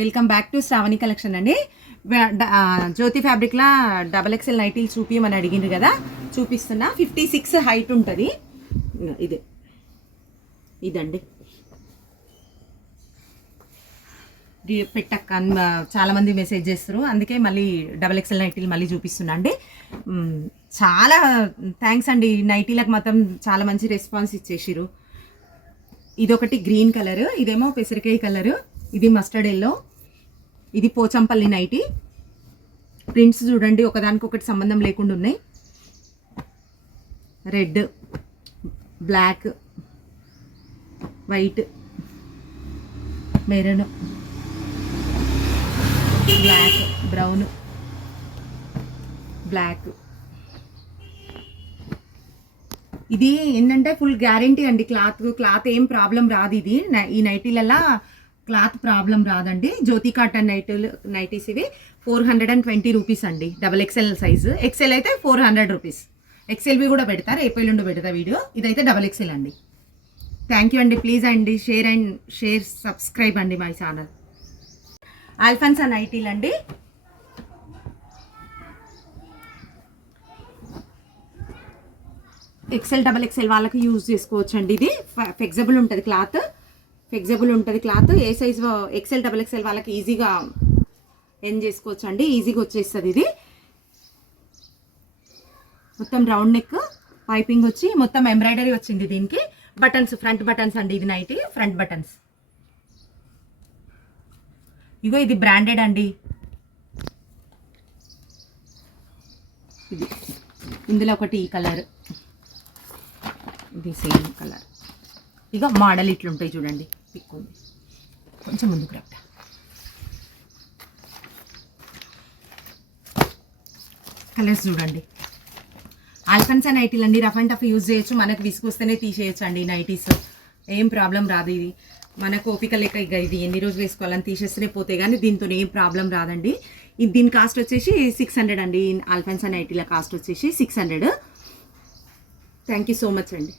Welcome back to Shravani collection అండి. Jyoti ఫ్యాబ్రిక్లా XXL నైటీలు చూపించమని అడిగింది కదా, చూపిస్తున్నా. 56 హైట్ ఉంటుంది. ఇదండి పెట్టక్క చాలామంది మెసేజ్ చేస్తారు, అందుకే మళ్ళీ XXL నైటీలు మళ్ళీ చూపిస్తున్నా అండి. చాలా థ్యాంక్స్ అండి. నైటీలకు మాత్రం చాలా మంచి రెస్పాన్స్ ఇచ్చేసిరు. ఇదొకటి గ్రీన్ కలర్, ఇదేమో పెసరకాయ కలరు, ఇది మస్టర్డ్ ఎల్లో, ఇది పోచంపల్లి నైటీ. ప్రింట్స్ చూడండి ఒకదానికొకటి సంబంధం లేకుండా ఉన్నాయి. Red, black, white, maroon, black, brown, black. ఇది ఏంటంటే ఫుల్ గ్యారంటీ అండి. క్లాత్ ఏం ప్రాబ్లం రాదు. ఇది ఈ నైటీలల్లా క్లాత్ ప్రాబ్లం రాదండి. జ్యోతి కాటన్ నైటీస్ ఇవి 420 రూపీస్ అండి. XXL size. XL అయితే 400 రూపీస్. XLవి కూడా పెడతారు, ఏపీలుండి పెడతా వీడియో. ఇదైతే XXL అండి. థ్యాంక్ యూ అండి. ప్లీజ్ అండి షేర్ సబ్స్క్రైబ్ అండి మై ఛానల్. ఆల్ఫాన్సా నైటీలు అండి. XXL వాళ్ళకి యూజ్ చేసుకోవచ్చు అండి. ఇది ఫ్లెక్సిబుల్ ఉంటుంది క్లాత్. ఏ సైజ్ XXL వాళ్ళకి ఈజీగా చేసుకోవచ్చు అండి. ఈజీగా వచ్చేస్తుంది. ఇది మొత్తం రౌండ్ నెక్, పైపింగ్ వచ్చి మొత్తం ఎంబ్రాయిడరీ వచ్చింది. దీనికి బటన్స్, ఫ్రంట్ బటన్స్ అండి. ఇది నైటీ ఫ్రంట్ బటన్స్. ఇగో ఇది బ్రాండెడ్ అండి. ఇది ఇందులో ఒకటి ఈ కలర్, ఇది సేమ్ కలర్. ఇక మోడల్ ఇట్లుంటాయి చూడండి. పిక్ ఉంది, కొంచెం ముందుకు రా. కలర్స్ చూడండి. ఆల్ఫాన్సా నైటీలు అండి. రఫ్ అండ్ టఫ్ యూజ్ చేయొచ్చు. మనకు విసుకొస్తేనే తీసేయచ్చు అండి నైటీస్. ఏం ప్రాబ్లం రాదు. ఇది మనకు ఓపిక లెక్క ఇక ఇది ఎన్ని రోజులు వేసుకోవాలని తీసేస్తేనే పోతే కానీ దీంతో ఏం ప్రాబ్లం రాదండి. దీని కాస్ట్ వచ్చేసి 600 అండి. ఆల్ఫాన్సా నైటీల కాస్ట్ వచ్చేసి 600. థ్యాంక్ యూ సో మచ్ అండి.